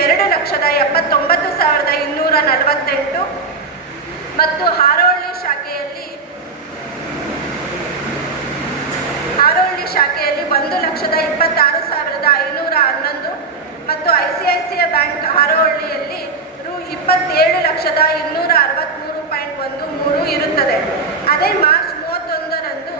ಎರಡು ಲಕ್ಷದ ಎಪ್ಪತ್ತೊಂಬತ್ತು ಸಾವಿರದ ಇನ್ನೂರ ನಲವತ್ತೆಂಟು ಮತ್ತು ಹಾರೋಹಳ್ಳಿ ಶಾಖೆಯಲ್ಲಿ ಹಾರೋಹಳ್ಳಿ ಶಾಖೆಯಲ್ಲಿ ಒಂದು ಲಕ್ಷದ ಇಪ್ಪತ್ತಾರು ಸಾವಿರದ ಐನೂರ ಹನ್ನೊಂದು ಮತ್ತು I C I C I bank ಹಾರೋಹಳ್ಳಿಯಲ್ಲಿ ರು ಇಪ್ಪತ್ತೇಳು ಲಕ್ಷದ ಇನ್ನೂರ ಅರವತ್ತ್ಮೂರು ಪಾಯಿಂಟ್ ಒಂದು ಮೂರು ಇರುತ್ತದೆ. ಅದೇ ಮಾರ್ಚ್ ಮೂವತ್ತೊಂದರಂದು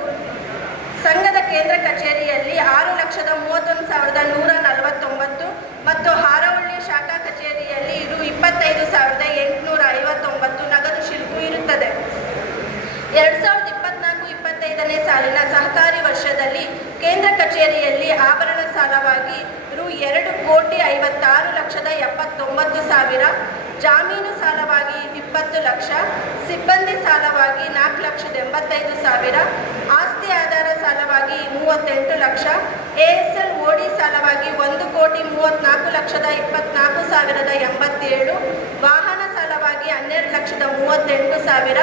ಸಂಘದ ಕೇಂದ್ರ ಕಚೇರಿಯಲ್ಲಿ ಆರು ಲಕ್ಷದ ಮೂವತ್ತೊಂದು ಸಾವಿರದ ನೂರ ನಲವತ್ತೊಂಬತ್ತು ಮತ್ತು ಹಾರೋಹಳ್ಳಿ ಶಾಖಾ ಕಚೇರಿಯಲ್ಲಿ ರು ಇಪ್ಪತ್ತೈದು ಸಾವಿರದ ಎಂಟುನೂರ ಐವತ್ತೊಂಬತ್ತು ನಗದು ಶಿಲ್ಪು ಇರುತ್ತದೆ ಎರಡು ಸಾವಿರದ ಇಪ್ಪತ್ನಾಲ್ಕು ಇಪ್ಪತ್ತೈದನೇ ಸಾಲಿನ ಸಹಕಾರಿ ವರ್ಷದಲ್ಲಿ ಕೇಂದ್ರ ಕಚೇರಿಯಲ್ಲಿ ಆಭರಣ ಸಾಲವಾಗಿ ರು ಎರಡು ಕೋಟಿ ಐವತ್ತಾರು ಲಕ್ಷದ ಎಪ್ಪತ್ತೊಂಬತ್ತು ಸಾವಿರ, ಜಾಮೀನು ಸಾಲವಾಗಿ ಇಪ್ಪತ್ತು ಲಕ್ಷ, ಸಿಬ್ಬಂದಿ ಸಾಲವಾಗಿ ನಾಲ್ಕು ಲಕ್ಷದ ಎಂಬತ್ತೈದು ಸಾವಿರ, ಆಸ್ತಿ ಆಧಾರ ಸಾಲವಾಗಿ ಮೂವತ್ತೆಂಟು ಲಕ್ಷ, ಎ ಎಸ್ ಎಲ್ ಓಡಿ ಸಾಲವಾಗಿ ಒಂದು ಕೋಟಿ ಮೂವತ್ತ್ನಾಲ್ಕು ಲಕ್ಷದ ಇಪ್ಪತ್ನಾಲ್ಕು ಸಾವಿರದ ಎಂಬತ್ತೇಳು, ವಾಹನ ಸಾಲವಾಗಿ ಹನ್ನೆರಡು ಲಕ್ಷದ ಮೂವತ್ತೆಂಟು ಸಾವಿರ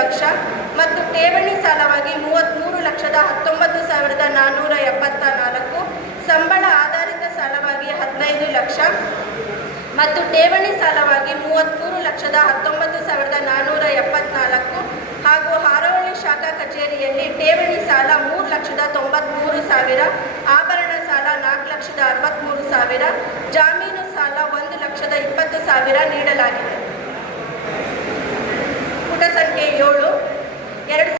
ಲಕ್ಷ ಮತ್ತು ಠೇವಣಿ ಸಾಲವಾಗಿ ಮೂವತ್ತ್ಮೂರು ಲಕ್ಷದ ಹತ್ತೊಂಬತ್ತು ಸಾವಿರದ ನಾನ್ನೂರ ಎಪ್ಪತ್ತ ನಾಲ್ಕು ಸಂಬಳ ಆಧಾರಿತ ಸಾಲವಾಗಿ ಹದಿನೈದು ಲಕ್ಷ ಮತ್ತು ಠೇವಣಿ ಸಾಲವಾಗಿ ಮೂವತ್ತ್ಮೂರು ಲಕ್ಷದ ಹತ್ತೊಂಬತ್ತು ಸಾವಿರದ ನಾನ್ನೂರ ಎಪ್ಪತ್ನಾಲ್ಕು. ಹಾಗೂ ಹಾರೋಳಿ ಶಾಖಾ ಕಚೇರಿಯಲ್ಲಿ ಠೇವಣಿ ಸಾಲ ಮೂರು ಲಕ್ಷದ ತೊಂಬತ್ತ್ಮೂರು ಸಾವಿರ, ಆಭರಣ ಸಾಲ ನಾಲ್ಕು ಲಕ್ಷದ ಅರವತ್ತ್ಮೂರು ಸಾವಿರ, ಜಾಮೀನು ಸಾಲ ಒಂದು ಲಕ್ಷದ ಇಪ್ಪತ್ತು ಸಾವಿರ ನೀಡಲಾಗಿದೆ.